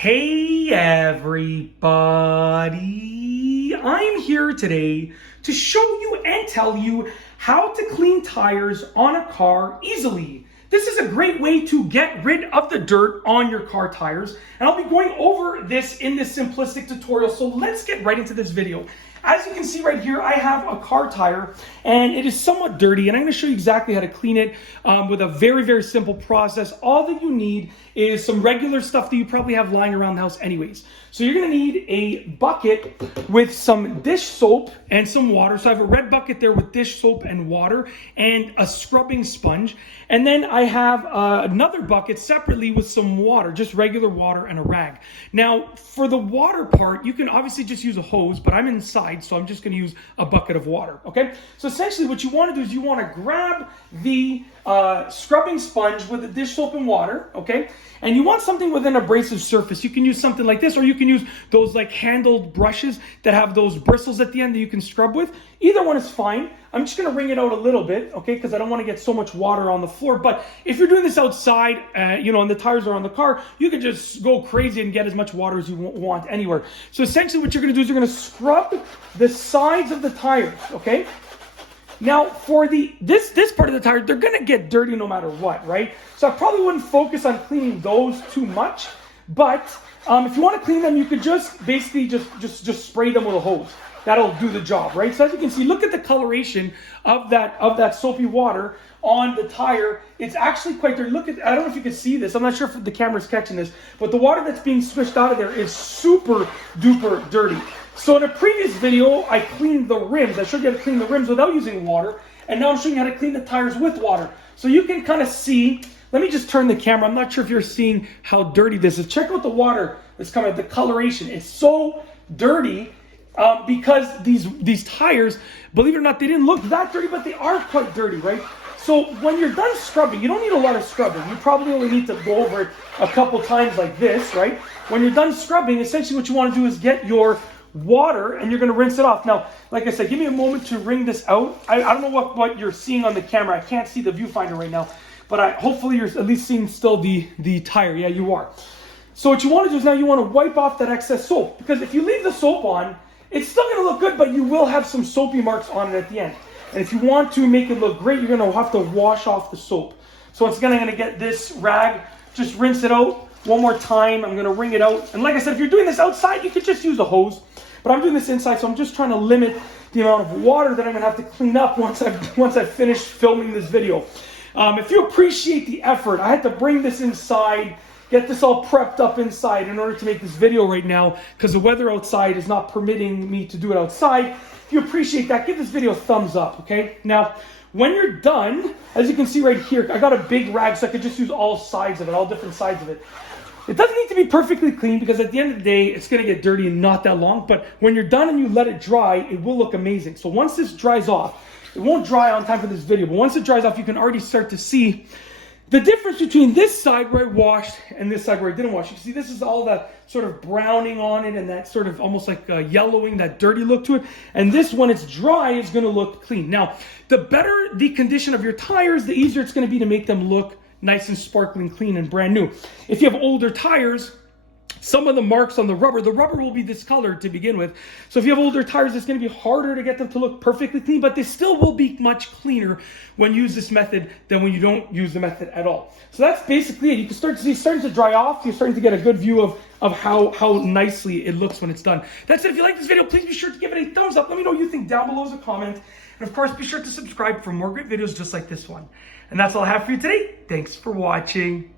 Hey everybody, I'm here today to show you and tell you how to clean tires on a car easily. This is a great way to get rid of the dirt on your car tires, and I'll be going over this in this simplistic tutorial, so let's get right into this video. As you can see right here, I have a car tire and it is somewhat dirty, and I'm going to show you exactly how to clean it with a very simple process. All that you need is some regular stuff that you probably have lying around the house anyways. So you're going to need a bucket with some dish soap and some water. So I have a red bucket there with dish soap and water and a scrubbing sponge. And then I have another bucket separately with some water, just regular water and a rag. Now, for the water part, you can obviously just use a hose, but I'm inside, so I'm just going to use a bucket of water, okay? So essentially what you want to do is you want to grab the scrubbing sponge with the dish soap and water, okay? And you want something with an abrasive surface. You can use something like this, or you can use those like handled brushes that have those bristles at the end that you can scrub with. Either one is fine. I'm just going to wring it out a little bit, okay, because I don't want to get so much water on the floor. But if you're doing this outside, and the tires are on the car, you can just go crazy and get as much water as you want anywhere. So essentially what you're going to do is you're going to scrub the sides of the tires, okay? Now, for this part of the tire, they're going to get dirty no matter what, right? So I probably wouldn't focus on cleaning those too much. But if you want to clean them, you could just basically just spray them with a hose. That'll do the job, right? So as you can see, look at the coloration of that soapy water on the tire. It's actually quite dirty. Look at, I don't know if you can see this. I'm not sure if the camera's catching this, but the water that's being swished out of there is super duper dirty. So in a previous video, I cleaned the rims. I showed you how to clean the rims without using water, and now I'm showing you how to clean the tires with water. So you can kind of see, let me just turn the camera. I'm not sure if you're seeing how dirty this is. Check out the water that's coming, the coloration. It's so dirty because these tires, believe it or not, they didn't look that dirty, but they are quite dirty, right? So when you're done scrubbing, you don't need a lot of scrubbing. You probably only need to go over it a couple times like this, right? When you're done scrubbing, essentially what you want to do is get your water and you're going to rinse it off. Now, like I said, give me a moment to wring this out. I don't know what you're seeing on the camera. I can't see the viewfinder right now, but hopefully you're at least seeing still the tire. Yeah, you are. So what you want to do is now you want to wipe off that excess soap, because if you leave the soap on, it's still going to look good, but you will have some soapy marks on it at the end. And if you want to make it look great, you're going to have to wash off the soap. So once again, I'm going to get this rag, just rinse it out one more time. I'm going to wring it out. And like I said, if you're doing this outside, you could just use a hose. But I'm doing this inside, so I'm just trying to limit the amount of water that I'm going to have to clean up once I've finished filming this video. If you appreciate the effort, I had to bring this inside, get this all prepped up inside in order to make this video right now, because the weather outside is not permitting me to do it outside. If you appreciate that, give this video a thumbs up, okay? Now, when you're done, as you can see right here, I got a big rag, so I could just use all sides of it, all different sides of it. It doesn't need to be perfectly clean, because at the end of the day, it's going to get dirty in not that long. But when you're done and you let it dry, it will look amazing. So once this dries off, it won't dry on time for this video, but once it dries off, you can already start to see the difference between this side where I washed and this side where I didn't wash. You can see this is all that sort of browning on it and that sort of almost like yellowing, that dirty look to it. And this, when it's dry, is going to look clean. Now, the better the condition of your tires, the easier it's going to be to make them look nice and sparkling clean and brand new. If you have older tires, some of the marks on the rubber will be discolored to begin with. So if you have older tires, it's going to be harder to get them to look perfectly clean, but they still will be much cleaner when you use this method than when you don't use the method at all. So that's basically it. You can start to see it's starting to dry off. You're starting to get a good view of how nicely it looks when it's done. That's it. If you like this video, please be sure to give it a thumbs up. Let me know what you think down below as a comment. And of course, be sure to subscribe for more great videos just like this one. And that's all I have for you today. Thanks for watching.